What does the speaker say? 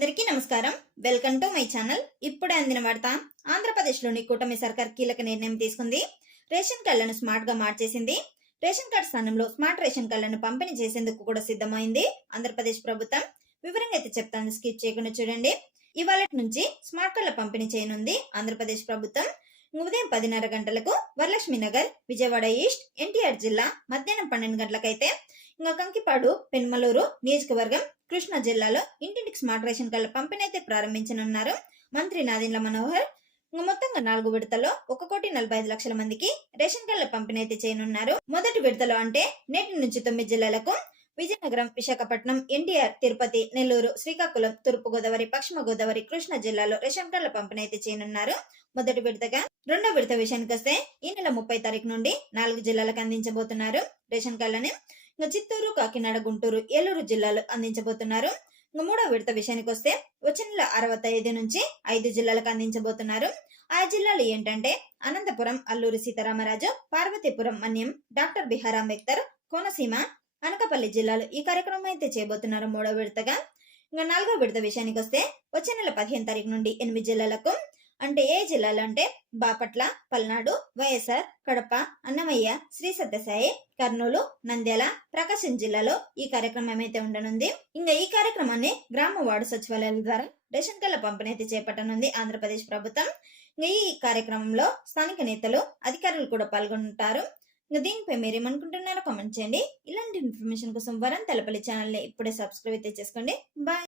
అందరికీ నమస్కారం. Welcome to my channel ఇప్పుడే అందిన వార్త ఆంధ్రప్రదేశ్లోని కూటమి సర్కార్ కీలక నిర్ణయం తీసుకుంది. రేషన్ కార్డులను స్మార్ట్గా మార్చేసింది. రేషన్ కార్డు స్థానంలో స్మార్ట్ రేషన్ కార్డులను పంపిణీ చేసేందుకు కూడా సిద్ధమైంది ఆంధ్రప్రదేశ్ ప్రభుత్వం. వివరంగా అయితే చెప్తాను. స్కిప్ చేయకుండా చూడండి. ఇవాళ నుంచి స్మార్ట్ కార్డుల పంపిణీ చేయనుంది ఆంధ్రప్రదేశ్ ప్రభుత్వం. ఉదయం పదిన్నర గంటలకు వరలక్ష్మి నగర్ విజయవాడ ఈస్ట్ ఎన్టీఆర్ జిల్లా మధ్యాహ్నం పన్నెండు గంటలకైతే ఇంకా కంకిపాడు పెన్మలూరు నియోజకవర్గం కృష్ణా జిల్లాలో ఇంటింటికి స్మార్ట్ రేషన్ కార్డుల పంపిణీ అయితే ప్రారంభించనున్నారు. మంత్రి నాదిండ్ల మనోహర్ మొత్తంగా నాలుగు విడతల్లో ఒక కోటి నలభై ఐదు లక్షల మందికి రేషన్ కార్డుల పంపిణీ అయితే చేయనున్నారు. మొదటి విడతలో అంటే నేటి నుంచి తొమ్మిది జిల్లాలకు విజయనగరం విశాఖపట్నం ఎన్టీఆర్ తిరుపతి నెల్లూరు శ్రీకాకుళం తూర్పు గోదావరి పశ్చిమ గోదావరి కృష్ణా జిల్లాలో రేషన్ కార్డుల పంపిణీ అయితే చేయనున్నారు. మొదటి విడతగా రెండో విడత విషయానికి వస్తే ఈ నెల ముప్పై తారీఖు నుండి నాలుగు జిల్లాలకు అందించబోతున్నారు రేషన్ కార్డులను చిత్తూరు కాకినాడ గుంటూరు ఏలూరు జిల్లాలు అందించబోతున్నారు. ఇంకా మూడో విడత విషయానికి వస్తే వచ్చే నెల అరవై ఐదు నుంచి ఐదు జిల్లాలకు అందించబోతున్నారు. ఆ జిల్లాలు ఏంటంటే Anantapur Alluri Sitaramaraju Parvathipuram Manyam doctor B R Ambedkar Konaseema Anakapalli జిల్లాలు ఈ కార్యక్రమం అయితే చేయబోతున్నారు మూడో విడతగా. ఇంకా నాలుగో విడత విషయానికి వస్తే వచ్చే నెల పదిహేను తారీఖు నుండి ఎనిమిది జిల్లాలకు అంటే ఏ జిల్లాలు అంటే బాపట్ల పల్నాడు వైఎస్ఆర్ కడప అన్నమయ్య శ్రీ సత్యసాయి కర్నూలు నంద్యాల ప్రకాశం జిల్లాలో ఈ కార్యక్రమం అయితే ఉండనుంది. ఇంకా ఈ కార్యక్రమాన్ని గ్రామ వార్డు సచివాలయాల ద్వారా రేషన్ కార్డుల పంపిణీ అయితే చేపట్టనుంది ఆంధ్రప్రదేశ్ ప్రభుత్వం. ఈ కార్యక్రమంలో స్థానిక నేతలు అధికారులు కూడా పాల్గొంటారు. ఇంకా దీనిపై మీరు ఏమనుకుంటున్నారో కామెంట్ చేయండి. ఇలాంటి ఇన్ఫర్మేషన్ కోసం వరం తెలపల్లి ఛానల్ని ఇప్పుడే సబ్స్క్రైబ్ అయితే చేసుకోండి. బాయ్.